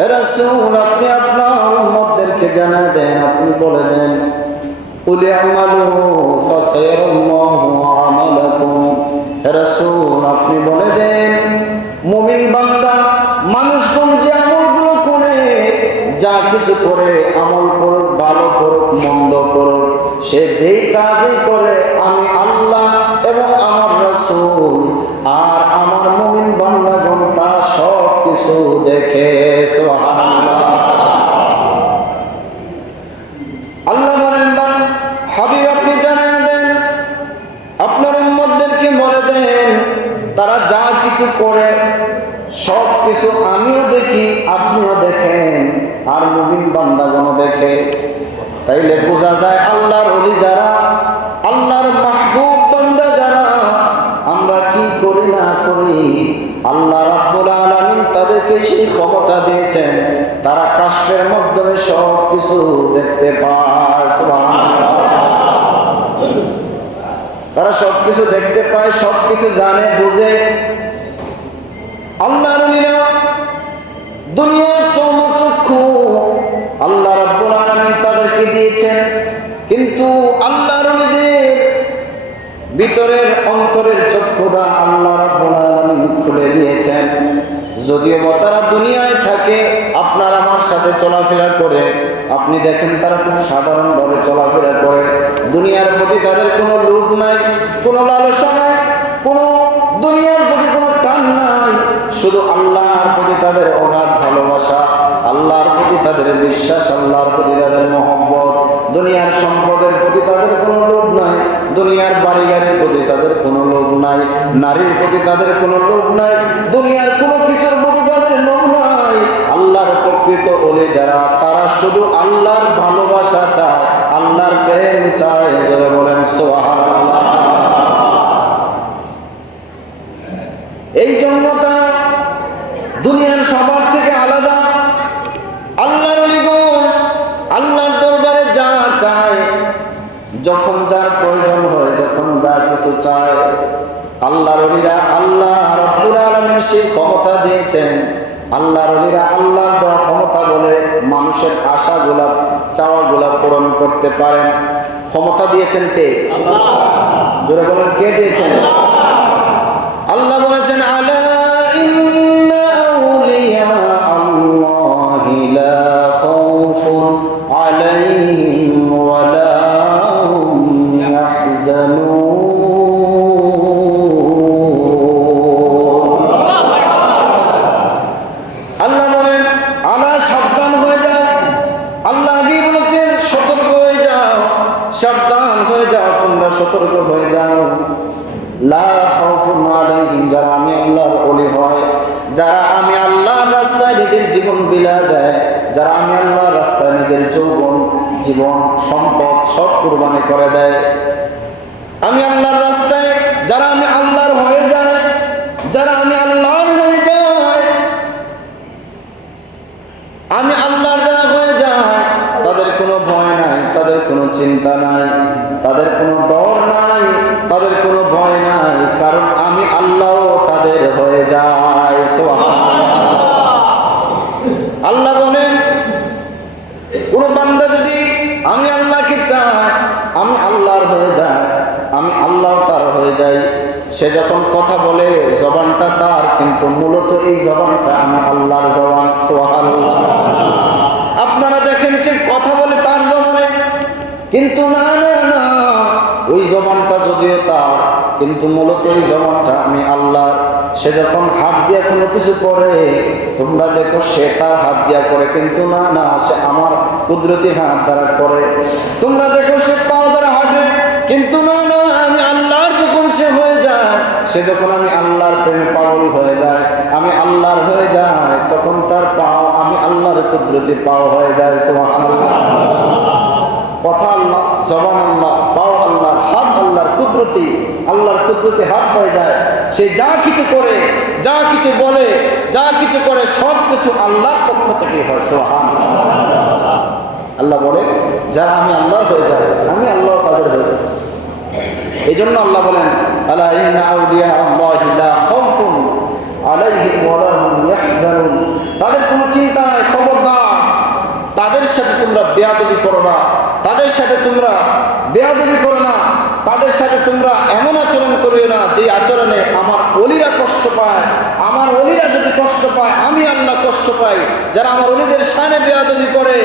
হে রাসূল আপনি আপনার উম্মতদেরকে জানা দেন, আপনি বলে দেন কুল আমালু ফাসায়ারাল্লাহু আমালাকুম। হে রাসূল আপনি বলে দেন মুমিন বান্দা মানুষগণ যে আমলগুলো করে, যা কিছু করে, আমল করুক, ভালো করুক, মন্দ করুক, সে যেই কাজই করে আমি আল্লাহ এবং আমার রাসূল আর আমার মুমিন বান্দাগণ তা সব কিছু দেখে। সুবহানাল্লাহ। আল্লাহ বলেন হাবিব আপনি জানিয়ে দেন আপনার উম্মতদেরকে বলে দেন তারা যা কিছু করে সব কিছু আমিও দেখি, আপনিও দেখেন, আর মুমিন বান্দাগণও দেখে। তাইলে বোঝা যায় আল্লাহর ওলি যারা, আল্লাহর মাহবুব বান্দা যারা, আমরা কি করি না করি, আল্লাহ রাব্বুল আলামিন তাদেরকে সেই ক্ষমতা দিয়েছেন, তারা কাশফের মাধ্যমে সব কিছু দেখতে পায়। সুবহানাল্লাহ। তারা সব কিছু দেখতে পায়, সব কিছু জানে, বুঝে। আল্লাহর ওলিরা দুনিয়ার চক্ষু আল্লাহ রাব্বুল আলামিন তাদেরকে দিয়েছেন, কিন্তু আল্লাহর ওলিদের ভিতরের অন্তরের চক্ষুটা আল্লাহ রাব্বুল আলামিন খুলে দিয়েছেন। যদিও তারা দুনিয়ায় থাকে, আপনার আমার সাথে চলাফেরা করে, আপনি দেখেন তারা খুব সাধারণভাবে চলাফেরা করে, দুনিয়ার প্রতি তাদের কোনো লোভ নাই, কোনো লালসা নাই, কোনো দুনিয়ার প্রতি কোনো টান নাই, শুধু আল্লাহর প্রতি তাদের অগাধ ভালোবাসা, আল্লাহর প্রতি তাদের বিশ্বাস, আল্লাহর প্রতি তাদের মহব্বত। দুনিয়ার সম্পদের প্রতি তাদের কোনো লোভ নাই, দুনিয়ার বাড়ি গাড়ির প্রতি তাদের কোনো লোভ নাই, নারীর প্রতি তাদের কোনো লোভ নাই, দুনিয়ার কোনো কিছুর প্রতি তাদের লোভ নাই। আল্লাহর প্রকৃত ওলি যারা, তারা শুধু আল্লাহর ভালোবাসা চায়, আল্লাহর প্রেম চায়। জোরে বলেন সুবহানাল্লাহ। এই জন্য তারা দুনিয়ার সবার থেকে আলাদা। আল্লাহর ওলিগণ আল্লাহর দরবারে যা চায়, যখন যার প্রয়োজন হয়, যখন যা কিছু চায়, আল্লাহর ওলিরা আল্লাহ রাব্বুল আলামিন সেই ক্ষমতা দিয়েছেন। আল্লাহর ওলিরা আল্লাহর দেওয়া ক্ষমতা বলে মানুষের আশাগুলা, চাওয়াগুলা পূরণ করতে পারেন। ক্ষমতা দিয়েছেন কে? আল্লাহ। জোরে বলেন কে দিয়েছেন? আল্লাহ বলেছেন আলা ইন্না আউলিয়া আল্লাহি লা খাউফুন আলাইহিম ওয়া লা হুম ইয়াহজানুন। আল্লাহ বলেন আলা, সাবধান হয়ে যাও। আল্লাহ আগেই বলেছেন সতর্ক হয়ে যাও, সাবধান হয়ে যাও, তোমরা সতর্ক হয়ে যাও। লা খাউফুন আলাইহিম, যারা আমি আল্লাহর ওলি হয়, যারা আমি আল্লাহর রাস্তায় নিজের জীবন বিলা দেয়, যারা আমি আল্লাহর রাস্তায় নিজের যৌবন, জীবন, সম্পদ সব কুরবানি করে দেয়, আমি আল্লাহর রাস্তায় যারা আমি আল্লাহর হয়ে যায়, যারা আমি আল্লাহর হয়ে যায়, আমি আল্লাহর যারা হয়ে যায়, তাদের কোনো ভয় নাই, তাদের কোনো চিন্তা নাই, তাদের কোনো ডর নাই, তাদের কোনো ভয় নাই, কারণ আমি আল্লাহ তাদের হয়ে যায়। সুবহানাল্লাহ। আল্লাহ বলেন কোন বান্দা যদি আমি আল্লাহকে চায়, আমি আল্লাহর হয়ে যায়, আমি আল্লাহ তার হয়ে যাই, সে যখন কথা বলে জবানটা তার, কিন্তু মূলত এই জবানটা আমি আল্লাহর জবান। সুবহানাল্লাহ। আপনারা দেখেন সে কথা বলে তার জবানে, কিন্তু না না না, ওই জবানটা যদিও তার, কিন্তু মূলত ওই জবানটা আমি আল্লাহর। সে যখন হাত দিয়ে কোনো কিছু করে, তোমরা দেখো সে তার হাত দিয়া করে, কিন্তু না না, সে আমার কুদরতি হাত দ্বারা করে। তোমরা দেখো সে পাও দ্বারা হাঁটে, কিন্তু না না, আমি আল্লাহর যখন সে হয়ে যায়, সে যখন আমি আল্লাহর প্রেমে পাগল হয়ে যায়, আমি আল্লাহর হয়ে যায়, তখন তার পাও আমি আল্লাহর কুদরতি পাও হয়ে যায়। সুবহানাল্লাহ। কথা আল্লাহ, জবান আল্লাহ, পাও আল্লাহর, হাত আল্লাহর কুদরতি, আল্লাহর কুদরতি হাত হয়ে যায়। সে যা কিছু করে, যা কিছু বলে, যা কিছু করে, সব কিছু আল্লাহর পক্ষ থেকে হয়। সুবহানাল্লাহ। আল্লাহ বলেন যারা আমি আল্লাহর হয়ে যায়, আমি আল্লাহ তাদের হয়ে যায়। এই জন্য আল্লাহ বলেন আলা ইন্না আউলিয়া আল্লাহি লা খাউফুন আলাইহিম ওয়া লা হুম ইয়াহজানুন, তাদের কোনো চিন্তা নাই, তোমরা বেয়াদবি করো না, তাদের সাথে তোমরা এমন আচরণ করিও না যে আচরণে আমার ওলিরা কষ্ট পায়। আমার ওলিরা যদি কষ্ট পায়, আমি আল্লাহ কষ্ট পাই। যারা আমার ওলিদের শানে বেয়াদবি করে,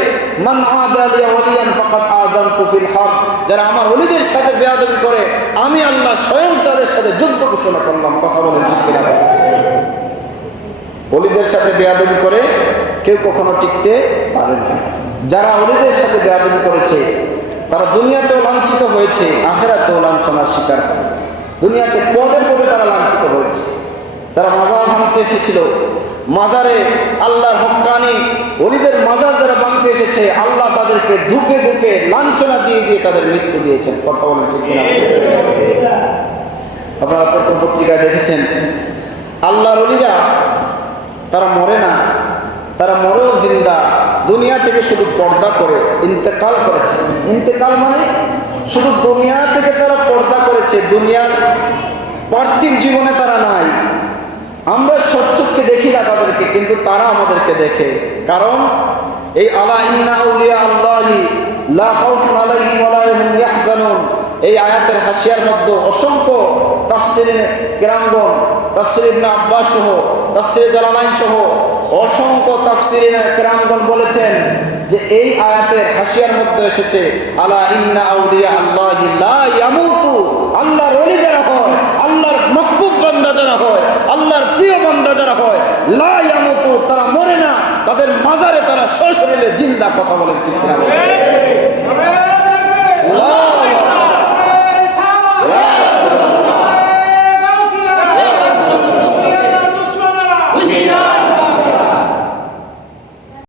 মান আদা লিয়া ওলিয়ান ফাকাদ আযানতু ফিল হারব, যারা আমার ওলিদের সাথে বেয়াদবি করে, আমি আল্লাহ স্বয়ং তাদের সাথে যুদ্ধ ঘোষণা করলাম। কথা বলেন ঠিক কিনা? ওলিদের সাথে বেয়াদবি করে কেউ কখনো টিকতে পারে না। যারা ওলিদের সাথে বেয়াদবি করেছে তারা দুনিয়াতেও লাঞ্ছিত হয়েছে, আখিরাতেও লাঞ্ছনার শিকার হবে। দুনিয়াতে পদে পদে তারা লাঞ্ছিত হয়েছে। যারা মাজার ভাঙতে এসেছিল, মাজারে আল্লাহর হক্কানি ওলিদের মাজার যারা ভাঙতে এসেছে, আল্লাহ তাদেরকে ধুকে ধুকে লাঞ্ছনা দিয়ে দিয়ে তাদের মৃত্যু দিয়েছেন। কথা বলেন ঠিক কিনা? আপনারা প্রথম পত্রিকায় দেখেছেন আল্লাহর ওলিরা তারা মরে না, তারা মরেও জিন্দা, দুনিয়া থেকে শুধু পর্দা করে ইন্তেকাল করেছে। ইন্তেকাল মানে শুধু দুনিয়া থেকে তারা পর্দা করেছে, দুনিয়ার পার্থিব জীবনে তারা নাই। আমরা সত্যকে দেখি না তাদেরকে, কিন্তু তারা আমাদেরকে দেখে। কারণ এই আলা ইন্না আউলিয়া আল্লাহি লা খাউফুন আলাইহিম ওয়া লা হুম ইয়াহজানুন, এই আয়াতের হাসিয়ার মধ্যে অসংখ্য তাফসিরে কেরামগণ, তাফসির ইবনে আব্বাস সহ, তাফসিরে জালালাইন সহ অসংখ্য তাফসিরে কেরামগণ বলেছেন যে এই আয়াতের হাসিয়ার মধ্যে এসেছে আলা ইন্না আউলিয়া আল্লাহি লা ইয়ামুতু, আল্লাহর ওলি যারা হয়, আল্লাহর মাহবুব বান্দা যারা হয়, আল্লাহর প্রিয় বান্দা যারা হয়, লা ইয়ামুতু, তারা মরে না, তাদের মাজারে তারা সশরীরে জিন্দা। কথা বলেন ঠিক কিনা?